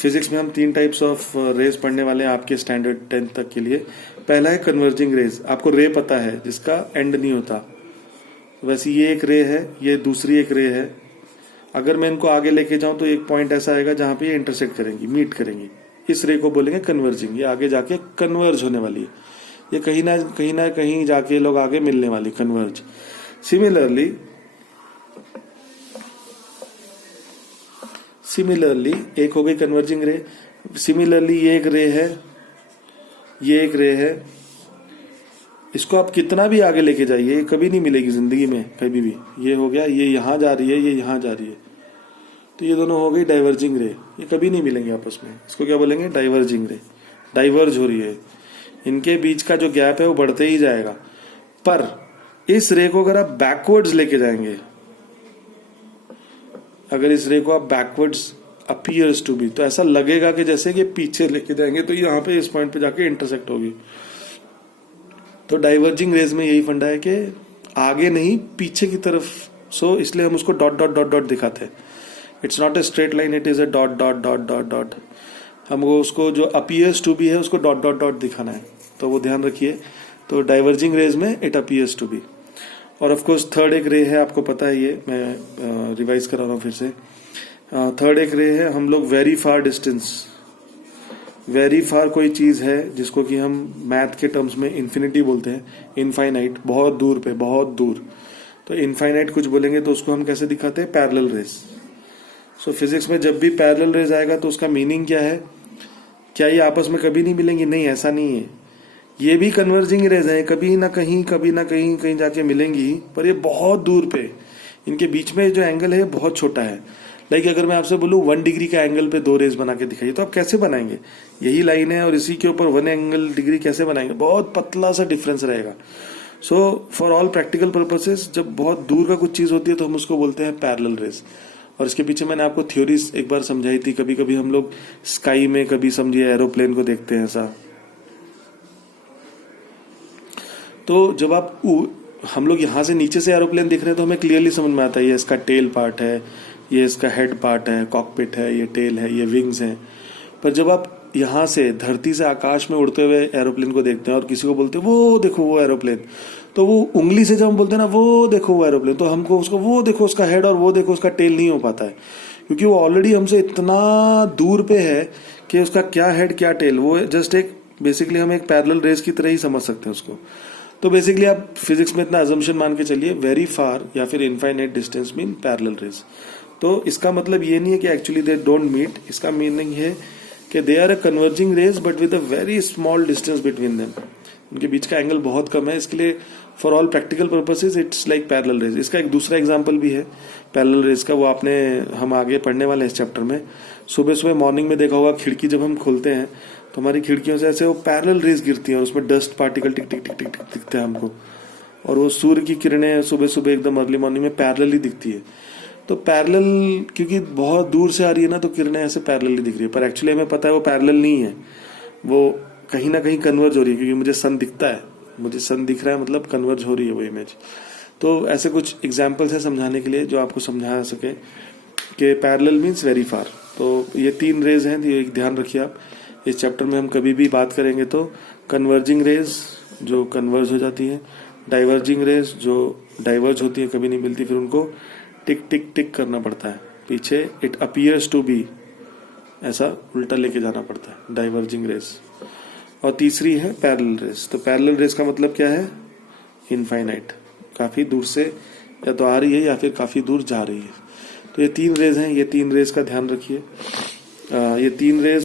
Physics में हम 3 types of raise पढ़ने वाले हैं आपके स्टैंडर्ड 10th तक के लिए। पहला है कन्वर्जिंग रेज, आपको रे पता है जिसका एंड नहीं होता। वैसे ये एक रे है, ये दूसरी एक रे है। अगर मैं इनको आगे लेके जाऊं तो एक पॉइंट ऐसा आएगा जहां पे ये इंटरसेक्ट करेंगी, मीट करेंगी। इस रे को बोलेंगे कन्वर्जिंग। ये आगे जाके कन्वर्ज होने वाली है, ये कहीं ना कहीं जाके लोग आगे मिलने वाली, कन्वर्ज। सिमिलरली एक हो गई कन्वर्जिंग रे। सिमिलरली ये एक रे है, ये एक रे है। इसको आप कितना भी आगे लेके जाइए, ये कभी नहीं मिलेगी जिंदगी में कभी भी। ये हो गया, ये यहां जा रही है, ये यहां जा रही है, तो ये दोनों हो गई डाइवर्जिंग रे। ये कभी नहीं मिलेंगे आपस में, इसको क्या बोलेंगे? डाइवर्जिंग रे। डाइवर्ज हो रही है, इनके बीच का जो गैप है वो बढ़ते ही जाएगा। पर इस रे को अगर आप बैकवर्ड्स लेके जाएंगे, अगर इस रे को आप बैकवर्ड्स अपीयर्स टू बी, तो ऐसा लगेगा कि जैसे कि पीछे लेके जाएंगे तो यहाँ पे इस पॉइंट पे जाके इंटरसेक्ट होगी। तो डाइवर्जिंग रेज में यही फंडा है कि आगे नहीं, पीछे की तरफ। सो इसलिए हम उसको डॉट डॉट डॉट डॉट दिखाते हैं। It's not a straight line, it is a dot dot dot dot dot. हमको उसको जो अपीयर्स टू बी है उसको डॉट डॉट डॉट दिखाना है, तो वो ध्यान रखिए। तो डाइवर्जिंग रेज में इट अपीयर्स टू बी। और ऑफ कोर्स थर्ड एक रे है, आपको पता है, ये मैं रिवाइज करा रहा हूँ फिर से। थर्ड एक रे है, हम लोग very far distance. Very far कोई चीज है जिसको कि हम मैथ के टर्म्स में इन्फिनिटी बोलते हैं, इनफाइनाइट, बहुत दूर पे, बहुत दूर। तो इनफाइनाइट कुछ बोलेंगे तो उसको हम कैसे दिखाते हैं? Parallel raise. सो फिजिक्स में जब भी पैरेलल रेज आएगा तो उसका मीनिंग क्या है? क्या ये आपस में कभी नहीं मिलेंगी? नहीं, ऐसा नहीं है। ये भी कन्वर्जिंग रेज है, कभी ना कहीं जाके मिलेंगी, पर ये बहुत दूर पे। इनके बीच में जो एंगल है बहुत छोटा है। लाइक अगर मैं आपसे बोलूं 1 डिग्री का एंगल पे 2 रेज बना के दिखाइए, तो आप कैसे बनाएंगे? यही लाइन है और इसी के ऊपर 1 एंगल डिग्री कैसे बनाएंगे? बहुत पतला सा डिफरेंस रहेगा। So for all practical purposes, जब बहुत दूर का कुछ चीज होती है तो हम उसको बोलते हैं पैरेलल रेज। और इसके पीछे मैंने आपको थ्योरीज एक बार समझाई थी। कभी कभी हम लोग स्काई में, कभी समझिए एरोप्लेन को देखते हैं ऐसा। तो जब हम लोग यहां से नीचे से एरोप्लेन देख रहे हैं तो हमें क्लियरली समझ में आता है ये इसका टेल पार्ट है, ये इसका हेड पार्ट है, कॉकपिट है, ये टेल है, ये विंग्स हैं। पर जब आप यहां से धरती से आकाश में उड़ते हुए एरोप्लेन को देखते हैं और किसी को बोलते हैं वो देखो वो एरोप्लेन, तो वो उंगली से जब हम बोलते हैं ना वो देखो वो एरोप्लेन, तो हमको उसको वो देखो उसका हेड और वो देखो उसका टेल नहीं हो पाता है, क्योंकि वो ऑलरेडी हमसे इतना दूर पे है कि उसका क्या हेड क्या टेल, वो जस्ट एक बेसिकली हम एक पैरेलल रेस की तरह ही समझ सकते हैं उसको। तो बेसिकली आप फिजिक्स में इतना अजम्पशन मान के चलिए, वेरी फार या फिर infinite distance mean parallel rays. तो इसका मतलब ये नहीं है कि एक्चुअली दे डोंट मीट। इसका मीनिंग है कि they are a converging rays but with a very small distance between them. उनके बीच का एंगल बहुत कम है, इसके लिए for all practical purposes it's like parallel rays. इसका एक दूसरा एग्जांपल भी है पैरेलल रेस का, वो हम आगे पढ़ने वाले हैं इस चैप्टर में। सुबह सुबह मॉर्निंग में देखा होगा, खिड़की जब हम खोलते हैं तो हमारी खिड़कियों से ऐसे वो पैरेलल रेस गिरती हैं और उसमें डस्ट पार्टिकल टिक टिक टिक टिक टिक दिखते हैं हमको। और वो सूर्य की किरणें सुबह सुबह एकदम अर्ली मॉर्निंग में पैरेलल ही दिखती है। तो पैरेलल क्योंकि बहुत दूर से आ रही है ना, तो किरणें ऐसे पैरेलल ही दिख रही है, पर एक्चुअली हमें पता है वो पैरेलल नहीं है, वो कहीं ना कहीं कन्वर्ज हो रही है। क्योंकि मुझे सन दिखता है, मुझे सन दिख रहा है, मतलब कन्वर्ज हो रही है वो इमेज। तो ऐसे कुछ एग्जाम्पल्स हैं समझाने के लिए जो आपको समझा सके कि पैरेलल मीन्स वेरी फार। तो ये 3 रेज हैं, ये ध्यान रखिए आप। इस चैप्टर में हम कभी भी बात करेंगे तो कन्वर्जिंग रेज जो कन्वर्ज हो जाती है, डाइवर्जिंग रेज जो डाइवर्ज होती है, कभी नहीं मिलती, फिर उनको टिक टिक टिक करना पड़ता है पीछे, इट अपीयर्स टू बी, ऐसा उल्टा लेके जाना पड़ता है, डाइवर्जिंग रेज। और तीसरी है पैरेलल रेस। तो पैरेलल रेस का मतलब क्या है? इनफाइनाइट, काफी दूर से या तो आ रही है या फिर काफी दूर जा रही है। तो ये 3 रेज हैं, ये 3 रेज का ध्यान रखिए। ये 3 रेज